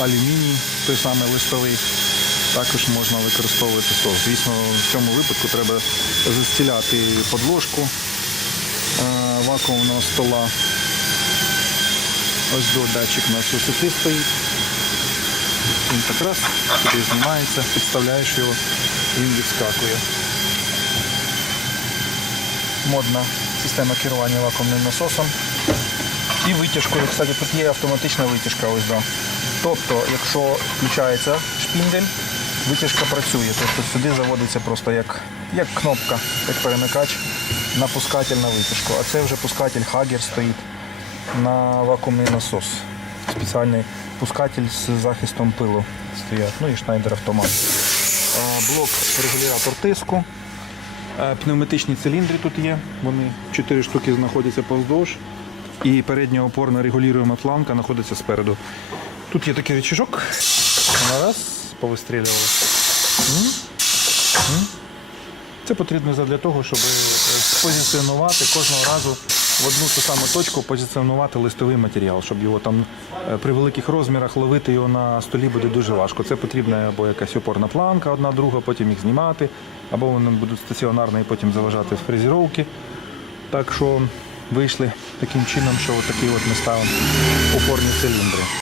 алюміній, той самий листовий. Також можна використовувати сос. Звісно, в цьому випадку треба застіляти подложку е, вакуумного стола. Ось до датчик у нас висоти стоїть. Він так раз сюди знімається, підставляєш його, він відскакує. Модна система керування вакуумним насосом. І витяжкою, кстати, тут є автоматична витяжка. Ось, да. Тобто, якщо включається шпіндель, витяжка працює. Тобто сюди заводиться просто як, як кнопка, як перемикач на пускатель на витяжку. А це вже пускатель Хагер стоїть на вакуумний насос. Спеціальний пускатель з захистом пилу стоять. Ну і шнайдер автомат. Блок регулятор тиску. Пневматичні циліндри тут є. Вони чотири штуки знаходяться повздовж. І передня опорна регулюємо планка знаходиться спереду. Тут є такий. Вона Раз, повистрілювали. Це потрібно для того, щоб е, позиціонувати кожного разу в одну ту саму точку позиціонувати листовий матеріал, щоб його там е, при великих розмірах ловити його на столі буде дуже важко. Це потрібна або якась опорна планка, одна друга, потім їх знімати, або вони будуть стаціонарні і потім заважати з фрезеровки. Так що вийшли таким чином, що отакі от ми ставимо опорні циліндри.